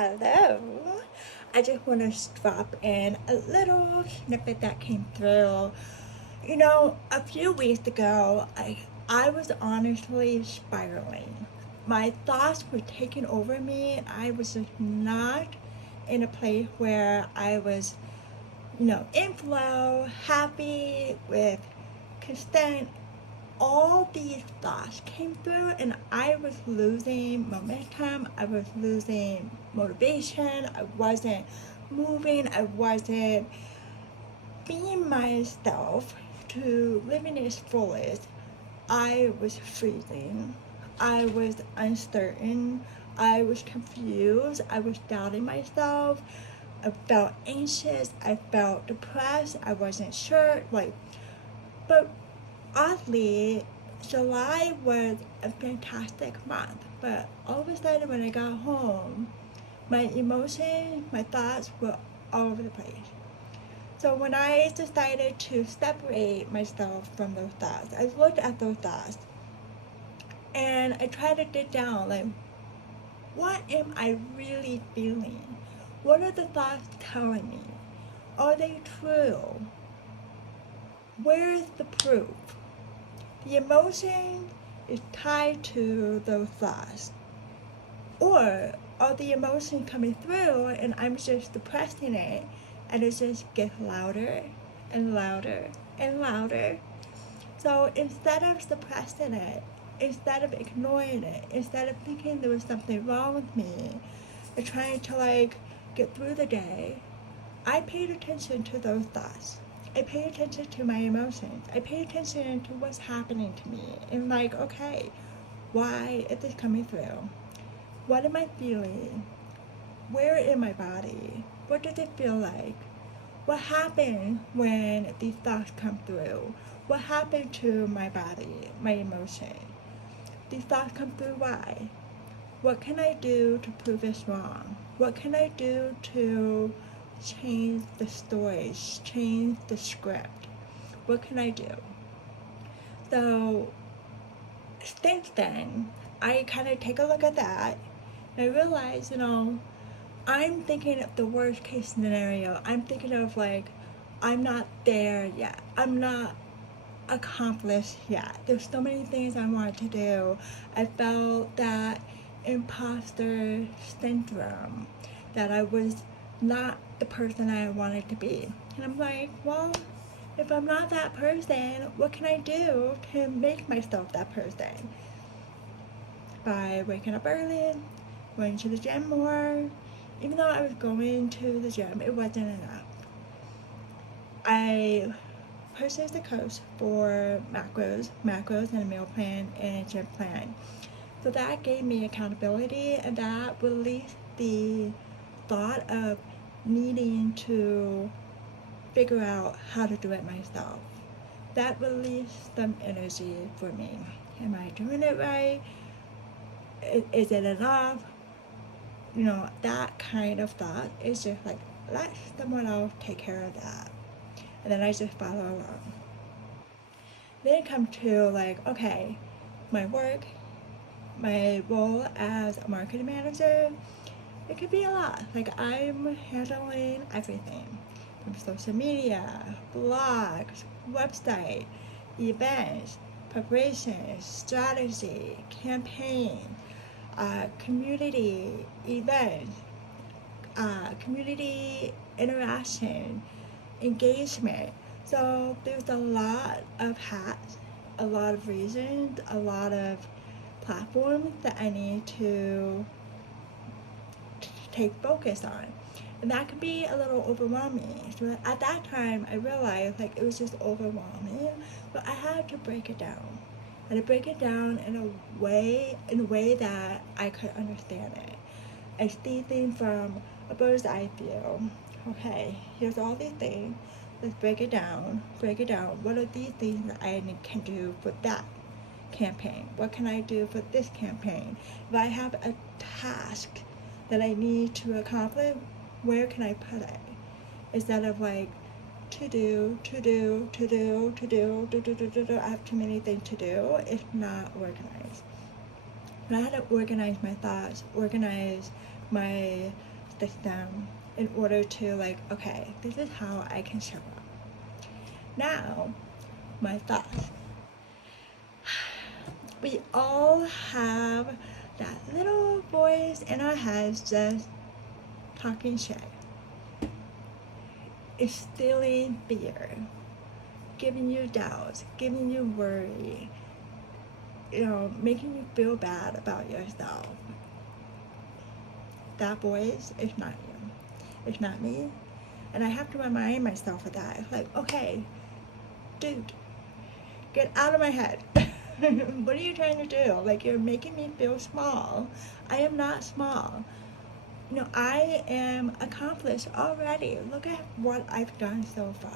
Hello. I just want to drop in a little snippet that came through. A few weeks ago, I was honestly spiraling. My thoughts were taking over me. I was just not in a place where I was, in flow, happy, with constant. All these thoughts came through and I was losing momentum. I was losing motivation. I wasn't moving. I wasn't being myself to living its fullest. I was freezing. I was uncertain. I was confused. I was doubting myself. I felt anxious. I felt depressed. I wasn't sure. But oddly, July was a fantastic month, but all of a sudden when I got home, my emotions, my thoughts were all over the place. So when I decided to separate myself from those thoughts, I looked at those thoughts and I tried to dig down, what am I really feeling? What are the thoughts telling me? Are they true? Where is the proof? The emotion is tied to those thoughts. Or are the emotions coming through and I'm just suppressing it and it just gets louder and louder and louder? So instead of suppressing it, instead of ignoring it, instead of thinking there was something wrong with me and trying to get through the day, I paid attention to those thoughts. I paid attention to my emotions. I paid attention to what's happening to me. And okay, why is this coming through? What am I feeling? Where in my body? What does it feel like? What happened when these thoughts come through? What happened to my body, my emotion? These thoughts come through why? What can I do to prove it's wrong? What can I do to change the story, change the script? What can I do? So since then, I kind of take a look at that and I realize, I'm thinking of the worst case scenario. I'm thinking of I'm not there yet. I'm not accomplished yet. There's so many things I want to do. I felt that imposter syndrome, that I was not the person I wanted to be. And I'm well, if I'm not that person, what can I do to make myself that person? By waking up early, going to the gym more. Even though I was going to the gym, it wasn't enough. I purchased a coach for macros and a meal plan and a gym plan. So that gave me accountability and that released the thought of needing to figure out how to do it myself. That released some energy for me. Am I doing it right? Is it enough? That kind of thought is just let someone else take care of that. And then I just follow along. Then it comes to okay, my work, my role as a marketing manager, it could be a lot. I'm handling everything from social media, blogs, website, events, preparation, strategy, campaign, community events, community interaction, engagement. So there's a lot of hats, a lot of reasons, a lot of platforms that I need to take focus on. And that can be a little overwhelming. So at that time, I realized it was just overwhelming, but I had to break it down. I had to break it down in a way that I could understand it. I see things from a bird's eye view. Okay, here's all these things. Let's break it down. Break it down. What are these things that I can do for that campaign? What can I do for this campaign? If I have a task that I need to accomplish, where can I put it? Instead of to do. I have too many things to do. It's not organized. And I had to organize my thoughts, organize my system in order to like, okay, this is how I can show up. Now, my thoughts. We all have that little voice in our heads just talking shit, instilling fear, giving you doubts, giving you worry, making you feel bad about yourself. That voice is not you. It's not me. And I have to remind myself of that. It's like, okay, dude, get out of my head. What are you trying to do? Like, you're making me feel small. I am not small. I am accomplished already. Look at what I've done so far.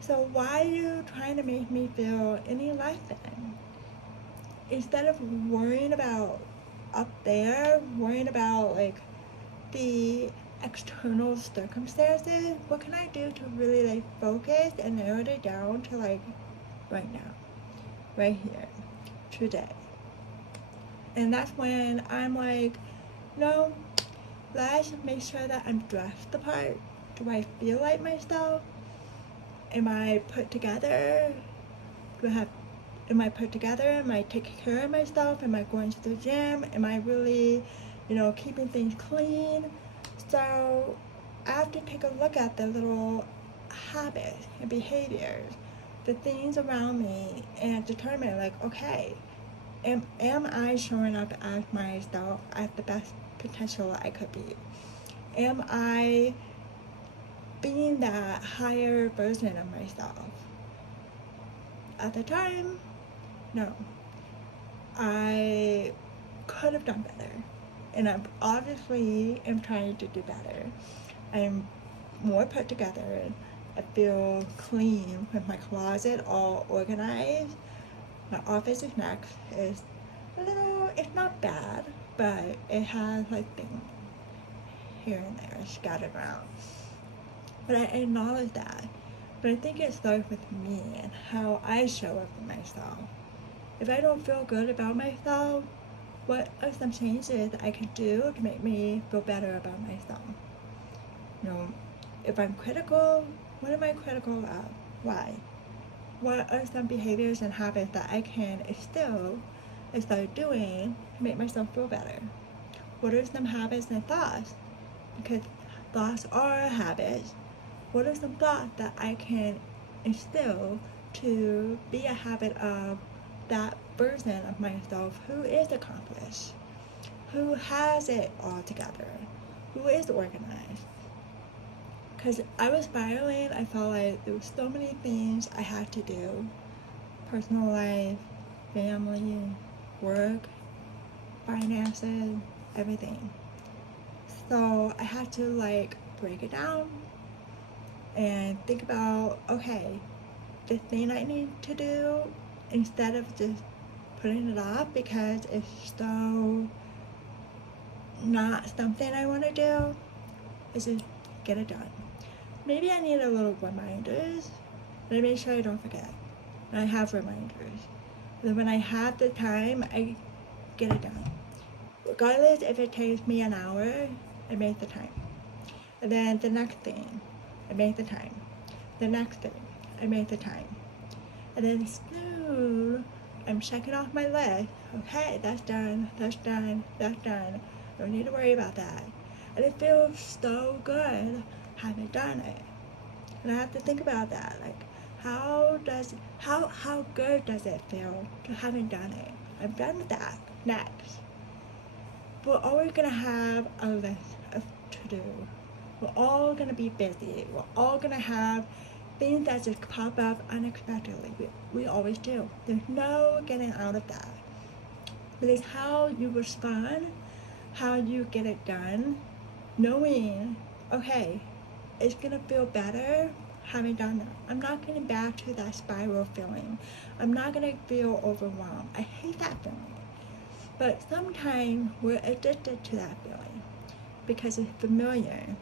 So why are you trying to make me feel any less than? Instead of worrying about up there, worrying about like the external circumstances, what can I do to really like focus and narrow it down to like right now, right here, today? And that's when I'm like, no, let's make sure that I'm dressed the part. Do I feel like myself? Am I put together? Am I put together? Am I taking care of myself? Am I going to the gym? Am I really, keeping things clean? So I have to take a look at the little habits and behaviors, the things around me, and determine like, okay, am I showing up as myself at the best potential I could be? Am I being that higher version of myself? At the time, no. I could have done better. And I obviously am trying to do better. I'm more put together. I feel clean with my closet all organized. My office is next. It's it's not bad, but it has like things here and there scattered around. But I acknowledge that. But I think it starts with me and how I show up for myself. If I don't feel good about myself, what are some changes I could do to make me feel better about myself? If I'm critical, what am I critical of? Why? What are some behaviors and habits that I can instill and start doing to make myself feel better? What are some habits and thoughts? Because thoughts are habits. What are some thoughts that I can instill to be a habit of that version of myself who is accomplished, who has it all together, who is organized? Because I was spiraling, I felt like there were so many things I had to do. Personal life, family, work, finances, everything. So I had to like break it down and think about, okay, the thing I need to do, instead of just putting it off because it's so not something I want to do, is just get it done. Maybe I need a little reminders, but I make sure I don't forget. And I have reminders. And when I have the time, I get it done. Regardless if it takes me an hour, I make the time. And then the next thing, I make the time. The next thing, I make the time. And then soon, I'm checking off my list. Okay, that's done, that's done, that's done. Don't need to worry about that. And it feels so good having done it. And I have to think about that. Like, how good does it feel to having done it? I'm done with that. Next. We're always gonna have a list of to-do. We're all gonna be busy. We're all gonna have things that just pop up unexpectedly. We always do. There's no getting out of that. But it's how you respond, how you get it done, knowing, okay, it's gonna feel better having done that. I'm not getting back to that spiral feeling. I'm not gonna feel overwhelmed. I hate that feeling. But sometimes we're addicted to that feeling because it's familiar.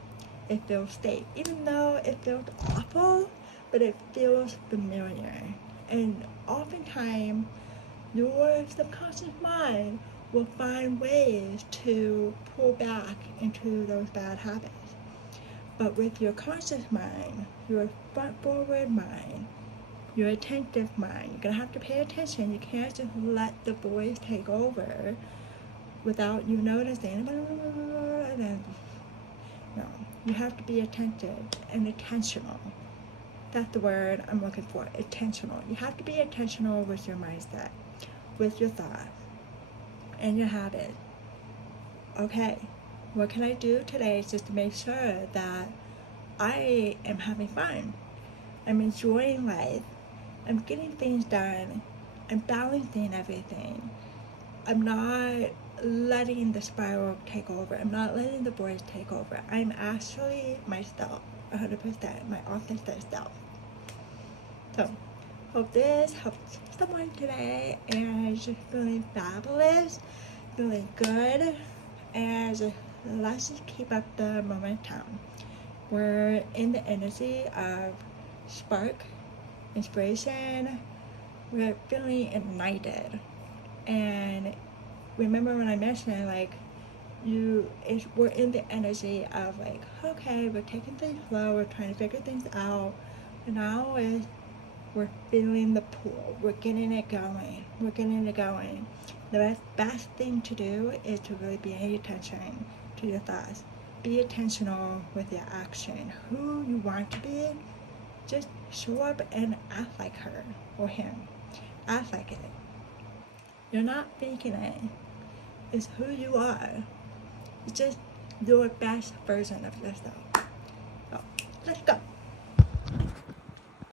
It feels safe. Even though it feels awful, but it feels familiar. And oftentimes, your subconscious mind will find ways to pull back into those bad habits. But with your conscious mind, your front forward mind, your attentive mind, you're gonna have to pay attention. You can't just let the boys take over without you noticing. And then, no, you have to be attentive and intentional. That's the word I'm looking for, intentional. You have to be intentional with your mindset, with your thoughts, and your habits. Okay, what can I do today just to make sure that I am having fun? I'm enjoying life. I'm getting things done. I'm balancing everything. I'm not letting the spiral take over. I'm not letting the boys take over. I'm actually myself, 100%, my authentic self. So, hope this helped someone today, and just feeling fabulous, feeling good, and let's just keep up the momentum. We're in the energy of spark, inspiration. We're feeling ignited. And remember when I mentioned, like, we're in the energy of, like, okay, we're taking things slow, we're trying to figure things out, and now we're feeling the pull, we're getting it going, The best thing to do is to really be paying attention to your thoughts. Be intentional with your action. Who you want to be, just show up and act like her or him. Act like it. You're not faking it. It's who you are. It's just your best version of yourself. So, let's go.